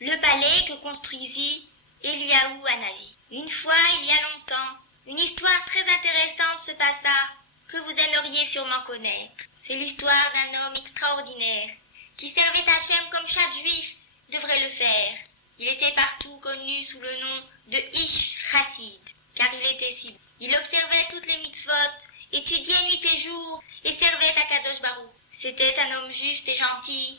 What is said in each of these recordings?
le palais que construisit Eliaou Hanavi. Une fois, il y a longtemps, une histoire très intéressante se passa que vous aimeriez sûrement connaître. C'est l'histoire d'un homme extraordinaire qui servait Hachem comme chaque juif devrait le faire. Il était partout connu sous le nom de Ish Chassid, car il était si bon. Il observait toutes les mitzvot, étudiait nuit et jour et servait à Kadosh Baruch. C'était un homme juste et gentil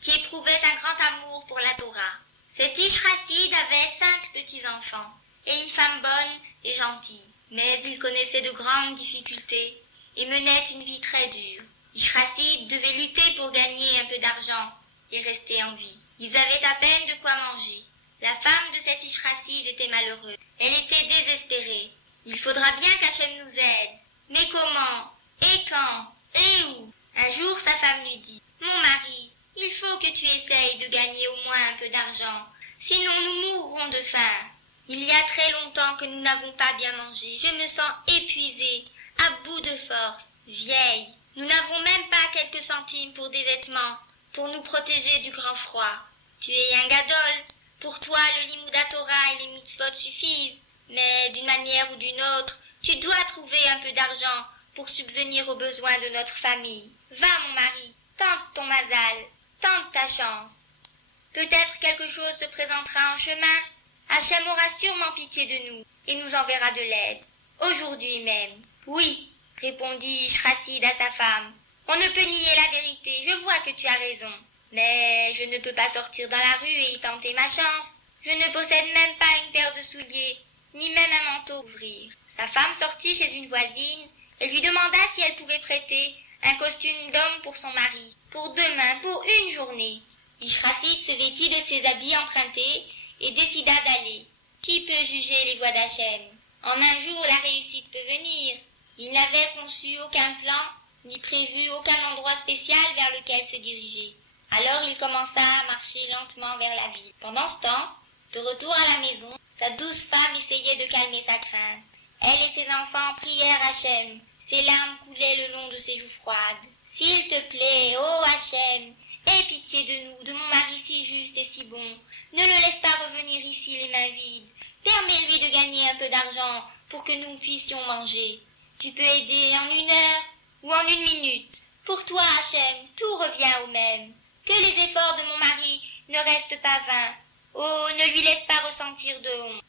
qui éprouvait un grand amour pour la Torah. Cet Ish Chassid avait 5 petits-enfants et une femme bonne et gentille. Mais il connaissait de grandes difficultés et menait une vie très dure. Ish Chassid devait lutter pour gagner un peu d'argent et rester en vie. Ils avaient à peine de quoi manger. La femme de cet Ish Chassid était malheureuse. Elle était désespérée. Il faudra bien qu'Hachem nous aide. Mais comment? Et quand? Et où? Un jour, sa femme lui dit: Mon mari, il faut que tu essayes de gagner au moins un peu d'argent. Sinon, nous mourrons de faim. Il y a très longtemps que nous n'avons pas bien mangé. Je me sens épuisée, à bout de force, vieille. Nous n'avons même pas quelques centimes pour des vêtements, pour nous protéger du grand froid. Tu es un gadol. Pour toi, le Limouda Torah et les mitzvot suffisent. Mais d'une manière ou d'une autre, tu dois trouver un peu d'argent pour subvenir aux besoins de notre famille. Va, mon mari, tente ton mazal, tente ta chance. Peut-être quelque chose se présentera en chemin. Hachem aura sûrement pitié de nous et nous enverra de l'aide. Aujourd'hui même. Oui, répondit Ish Chassid à sa femme. On ne peut nier la vérité, je vois que tu as raison. Mais je ne peux pas sortir dans la rue et y tenter ma chance. Je ne possède même pas une paire de souliers, ni même un manteau à ouvrir. Sa femme sortit chez une voisine et lui demanda si elle pouvait prêter un costume d'homme pour son mari, pour demain, pour une journée. Ish Chassid se vêtit de ses habits empruntés et décida d'aller. Qui peut juger les voies d'Hachem? En un jour, la réussite peut venir. Il n'avait conçu aucun plan, ni prévu aucun endroit spécial vers lequel se diriger. Alors il commença à marcher lentement vers la ville. Pendant ce temps, de retour à la maison, sa douce femme essayait de calmer sa crainte. Elle et ses enfants prièrent Hachem. Ses larmes coulaient le long de ses joues froides. S'il te plaît, ô Hachem, aie pitié de nous, de mon mari si juste et si bon. Ne le laisse pas revenir ici les mains vides. Permets-lui de gagner un peu d'argent pour que nous puissions manger. Tu peux aider en 1 heure ou en 1 minute. Pour toi, Hachem, tout revient au même. Que les efforts de mon mari ne restent pas vains. Oh, ne lui laisse pas ressentir de honte.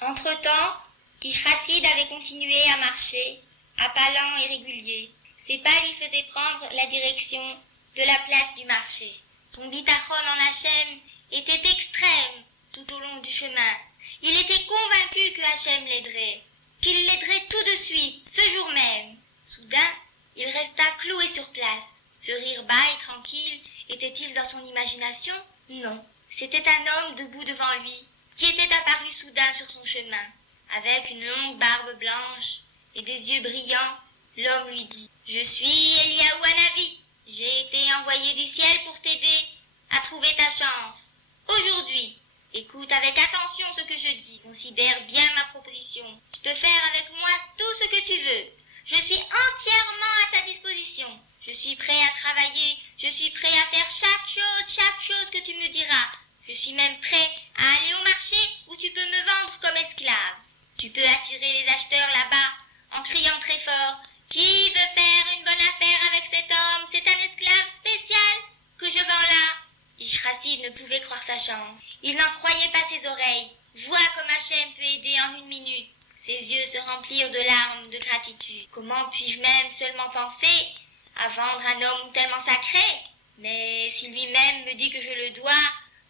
Entre-temps, Ish Chassid avait continué à marcher, à pas lents et réguliers. Ses pas lui faisaient prendre la direction de la place du marché. Son bitachon en Hachem était extrême tout au long du chemin. Il était convaincu que Hachem l'aiderait, qu'il l'aiderait tout de suite, ce jour même. Soudain, il resta cloué sur place. Ce rire bas et tranquille était-il dans son imagination? Non. C'était un homme debout devant lui, qui était apparu soudain sur son chemin. Avec une longue barbe blanche et des yeux brillants, l'homme lui dit: Je suis Eliaou Hanavi. J'ai été envoyé du ciel pour t'aider à trouver ta chance. Aujourd'hui, écoute avec attention ce que je dis. Considère bien ma proposition. Tu peux faire avec moi tout ce que tu veux. Je suis entièrement à ta disposition. Je suis prêt à travailler. Je suis prêt à faire chaque chose que tu me diras. Je suis même prêt à aller au marché où tu peux me vendre comme esclave. Tu peux attirer les acheteurs là-bas en criant très fort: Qui veut faire une bonne affaire avec cet homme? C'est un esclave spécial que je vends là. Ish Chassid ne pouvait croire sa chance. Il n'en croyait pas ses oreilles. Vois comme Hachem peut aider en 1 minute. Ses yeux se remplirent de larmes de gratitude. Comment puis-je même seulement penser à vendre un homme tellement sacré? Mais si lui-même me dit que je le dois,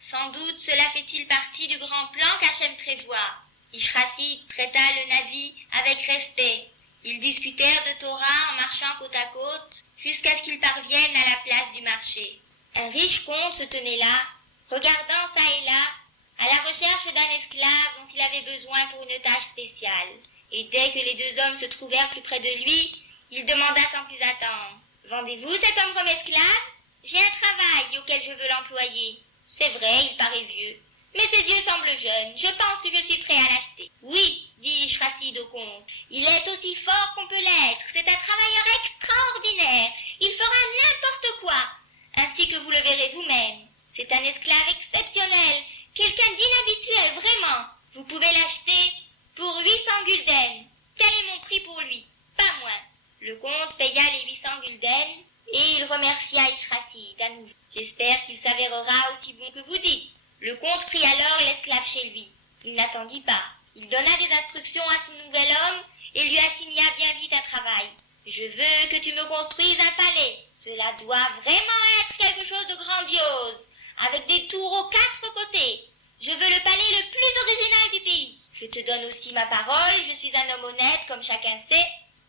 sans doute cela fait-il partie du grand plan qu'Hachem prévoit. Ish Chassid traita le Navi avec respect. Ils discutèrent de Torah en marchant côte à côte jusqu'à ce qu'ils parviennent à la place du marché. Un riche comte se tenait là, regardant ça et là, à la recherche d'un esclave dont il avait besoin pour une tâche spéciale. Et dès que les 2 hommes se trouvèrent plus près de lui, il demanda sans plus attendre: Vendez-vous cet homme comme esclave? J'ai un travail auquel je veux l'employer. C'est vrai, il paraît vieux, mais ses yeux semblent jeunes. Je pense que je suis prêt à l'acheter. Oui, dit Ish Chassid au comte, il est aussi fort qu'on peut l'être. C'est un travailleur extraordinaire. Il fera n'importe quoi, ainsi que vous le verrez vous-même. C'est un esclave exceptionnel Quelqu'un d'inhabituel, vraiment. Vous pouvez l'acheter pour 800 gulden. Tel est mon prix pour lui, pas moins. Le comte paya les 800 gulden et il remercia Yggdrasil à nouveau. J'espère qu'il s'avérera aussi bon que vous dites. Le comte prit alors l'esclave chez lui. Il n'attendit pas. Il donna des instructions à son nouvel homme et lui assigna bien vite un travail. Je veux que tu me construises un palais. Cela doit vraiment être quelque chose de grandiose, avec des tours aux 4 côtés. Je veux le palais le plus original du pays. Je te donne aussi ma parole, je suis un homme honnête, comme chacun sait.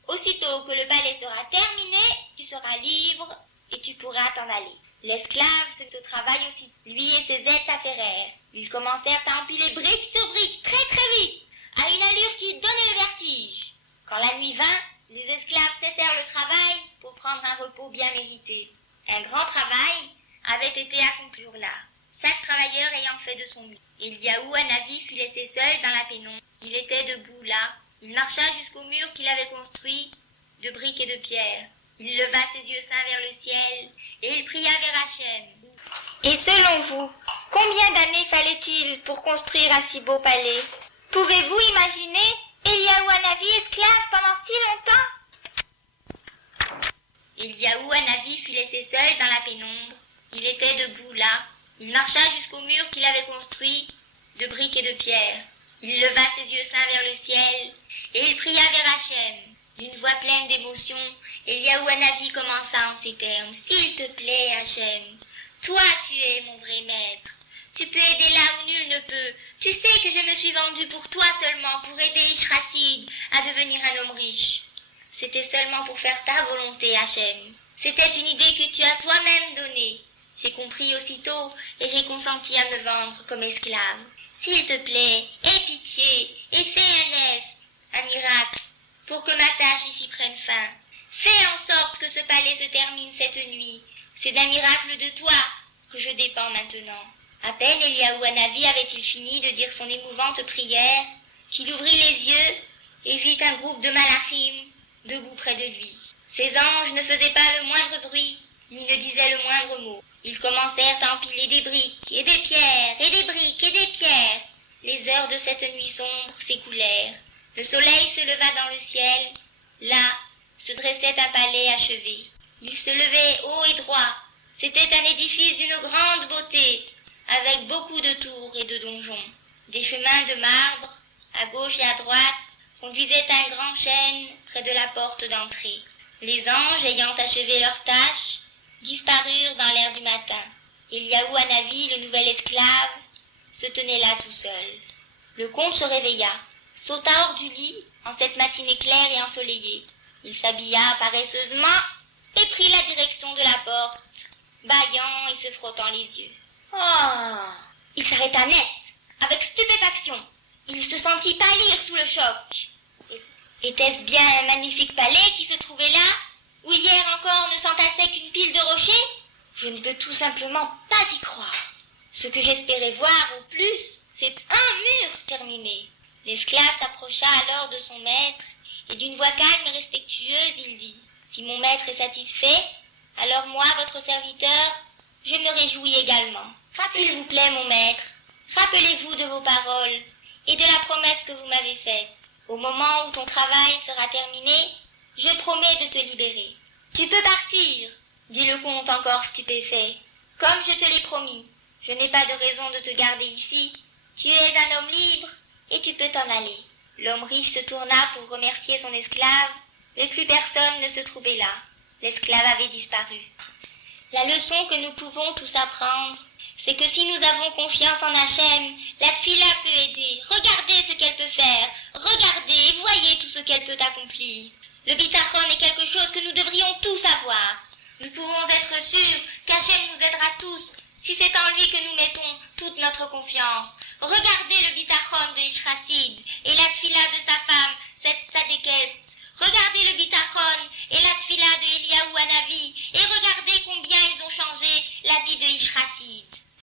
Aussitôt que le palais sera terminé, tu seras libre et tu pourras t'en aller. L'esclave se mit au travail aussi. Lui et ses aides s'affairèrent. Ils commencèrent à empiler brique sur brique, très très vite, à une allure qui donnait le vertige. Quand la nuit vint, les esclaves cessèrent le travail pour prendre un repos bien mérité. Un grand travail avait été accompli là, chaque travailleur ayant fait de son mieux. Eliaou Hanavi fut laissé seul dans la pénombre. Il était debout là. Il marcha jusqu'au mur qu'il avait construit de briques et de pierres. Il leva ses yeux saints vers le ciel et il pria vers Hachem. Et selon vous, combien d'années fallait-il pour construire un si beau palais? Pouvez-vous imaginer Eliaou Hanavi esclave pendant si longtemps? Eliaou Hanavi fut laissé seul dans la pénombre. Il était debout là. Il marcha jusqu'au mur qu'il avait construit de briques et de pierres. Il leva ses yeux saints vers le ciel et il pria vers Hachem. D'une voix pleine d'émotion, Eliaou Hanavi commença en ces termes. S'il te plaît, Hachem, toi tu es mon vrai maître. Tu peux aider là où nul ne peut. Tu sais que je me suis vendu pour toi seulement, pour aider Yggdrasil à devenir un homme riche. C'était seulement pour faire ta volonté, Hachem. C'était une idée que tu as toi-même donnée. J'ai compris aussitôt et j'ai consenti à me vendre comme esclave. S'il te plaît, aie pitié et fais un miracle, pour que ma tâche ici prenne fin. Fais en sorte que ce palais se termine cette nuit. C'est d'un miracle de toi que je dépends maintenant. À peine Eliaou Hanavi avait-il fini de dire son émouvante prière qu'il ouvrit les yeux et vit un groupe de malachim debout près de lui. Ces anges ne faisaient pas le moindre bruit, ni ne disaient le moindre mot. Ils commencèrent à empiler des briques et des pierres, et des briques et des pierres. Les heures de cette nuit sombre s'écoulèrent. Le soleil se leva dans le ciel. Là se dressait un palais achevé. Il se levait haut et droit. C'était un édifice d'une grande beauté, avec beaucoup de tours et de donjons. Des chemins de marbre, à gauche et à droite, conduisaient un grand chêne près de la porte d'entrée. Les anges, ayant achevé leur tâche, disparurent dans l'air du matin. Eliaou Hanavi, le nouvel esclave, se tenait là tout seul. Le comte se réveilla, sauta hors du lit en cette matinée claire et ensoleillée. Il s'habilla paresseusement et prit la direction de la porte, bâillant et se frottant les yeux. Oh! Il s'arrêta net, avec stupéfaction. Il se sentit pâlir sous le choc. Était-ce bien un magnifique palais qui se trouvait là, où hier encore ne s'entassait qu'une pile de rochers? Je ne peux tout simplement pas y croire. Ce que j'espérais voir au plus, c'est un mur terminé. L'esclave s'approcha alors de son maître, et d'une voix calme et respectueuse, il dit « Si mon maître est satisfait, alors moi, votre serviteur, je me réjouis également. S'il vous plaît, mon maître, rappelez-vous de vos paroles et de la promesse que vous m'avez faite. Au moment où ton travail sera terminé, je promets de te libérer. Tu peux partir, dit le comte encore stupéfait. Comme je te l'ai promis, je n'ai pas de raison de te garder ici. Tu es un homme libre et tu peux t'en aller. L'homme riche se tourna pour remercier son esclave, mais plus personne ne se trouvait là. L'esclave avait disparu. La leçon que nous pouvons tous apprendre, c'est que si nous avons confiance en Hachem, la Tfila peut aider. Regardez ce qu'elle peut faire. Regardez et voyez tout ce qu'elle peut accomplir. Le bitachon est quelque chose que nous devrions tous avoir. Nous pouvons être sûrs qu'Hachem nous aidera tous, si c'est en lui que nous mettons toute notre confiance. Regardez le bitachon de Yggdrasil et la Tfila de